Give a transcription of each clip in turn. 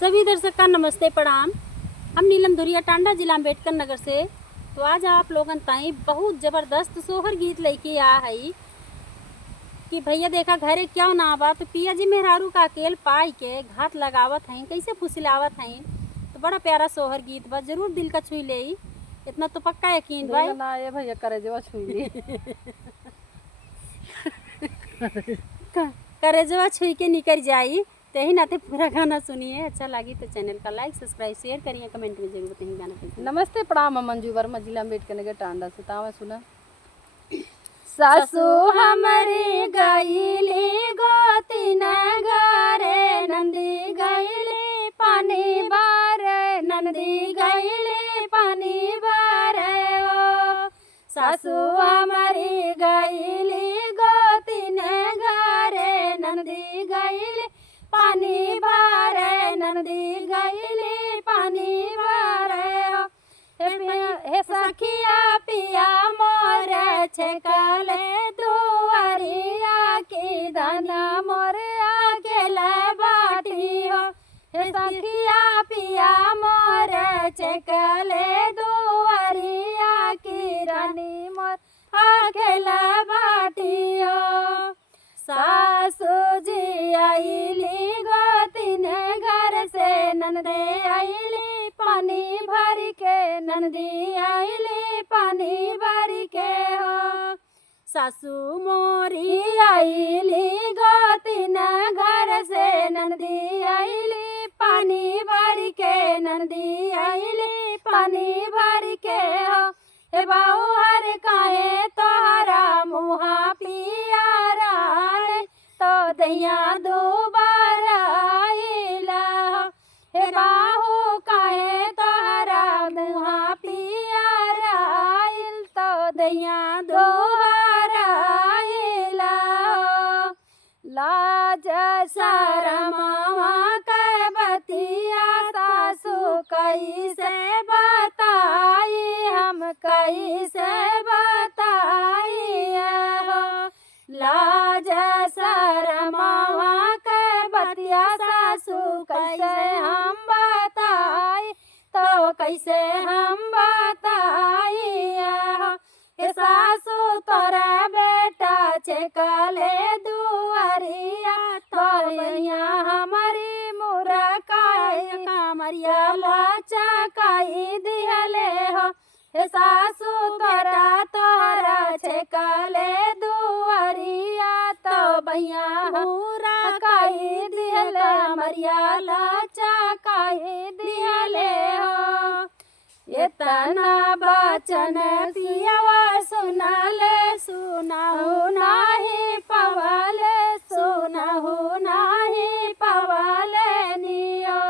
सभी दर्शक का नमस्ते प्रणाम। हम नीलम धुरिया टांडा जिला अम्बेडकर नगर से। तो आज आप लोगन ताई बहुत ज़बरदस्त सोहर गीत लेके आ है कि भैया देखा घरे क्यों ना बा। तो पिया जी मेहरारू का अकेल पाई के घात लगावत हैं, कैसे फुसिलावत हैं। तो बड़ा प्यारा सोहर गीत बा, जरूर दिल का छुई ले। इतना तो पक्का यकीन भाई ना ये भैया करे जो छुई करेजवा छुई के निकल जाई। तो यही नाते पूरा गाना सुनिए, अच्छा लगी तो चैनल का लाइक सब्सक्राइब शेयर करिए, कमेंट में जरूर बताइए गाना कैसा। नमस्ते प्रणाम मंजू वर्मा जिला अम्बेडकर नगर टांडा से। तावा सुना सासू हमारी गईली गोतीन घरे नंदी गईली पानी बारे नंदी गईली पानी बारे ओ सासू हमारी गईली गोतीन घरे नंदी गईली पानी बारे नंदी गईली पानी बारे हो हे सखिया पिया मोर छेकले दुआरिया की धना मोर अकेले बाटी हो हे सखिया पिया मोर छेकले दुआरिया की रानी मोर अकेले बाटी हो सासू जी आईली गोतीन घर से नंदे आईली पानी भर के नंदी आईली पानी भर के हो सासू मोरी आईली गोतीन घर से नंदी आईली पानी भर के नंदी आईली पानी भर के हो हे बाऊ हर काहे तोहरा मुहा पियारा तो दैया दोबारा आइला हे बाहू काहे तोहरा मुहा पियारा आइल तो दैया दोबारा आइला लाज शरमावा के बतिया सासू कैसे बताई हम कैसे बताई हो लाज शरमावा के बतिया सासू कैसे हम बताई तो कैसे हम बताई हो हे सासू तोरा बेटा छेकले दुआरिया तो यहाँ हमारी मुरकाई कामरिया लाचा काई दिहले हो हे सासू तोरा छेकले दुआरिया तो भैया मुरा काई दिहले मरिया लाचा काई दिहले हो इतना बचन पियावा सुनाले सुनाहु नाही पवाले सुनाहु नाही पवाले नियो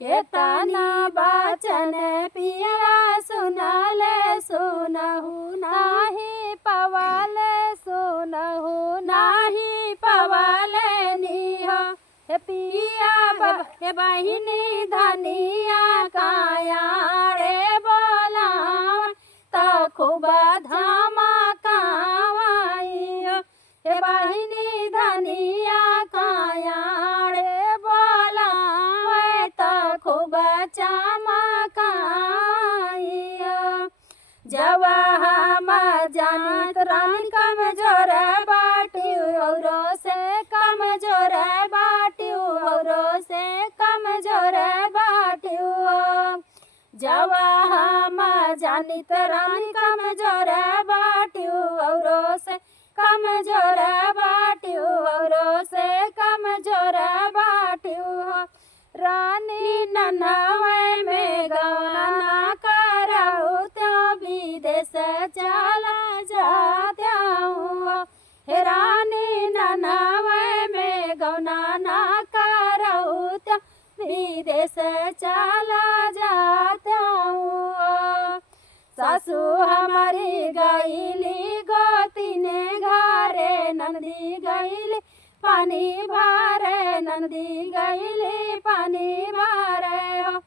इतना बचन पियावा सुनाले सुनाहु नाही पवाले सुनाहु नाही पवाले नियो हे पिया हे बहिनी धनिया काया रे बोला तो खूब धामा कावाई हे बहिनी धनिया काया रे बोला तो खूब चमकाई जब हम जानत रानी कमजोर बाटी औरों से कमजोर बाटी औरों से कमजोर बाटी जब हम जानित रानी कमजोर बाटी औरों से कमजोर बाटी औरों से कमजोर बाटी रानी ननवे में गवाना कराऊ तो विदेश चला जाता हूँ हे रानी ननवे में गवाना ना कराऊ तो विदेश चला जाता हूँ सासू हमारी गईली गोतीने घरे नंदी गईली पानी भरे नंदी गईली पानी भरे हो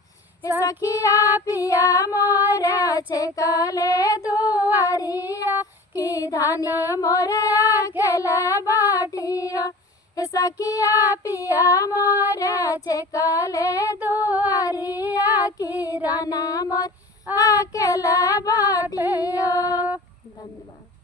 सखिया पिया मोर छेकले दुआरिया की धन मोर अकेला बाटिया सखिया पिया मोर छेकले जाना मोर अकेला बाटियो। धन्यवाद।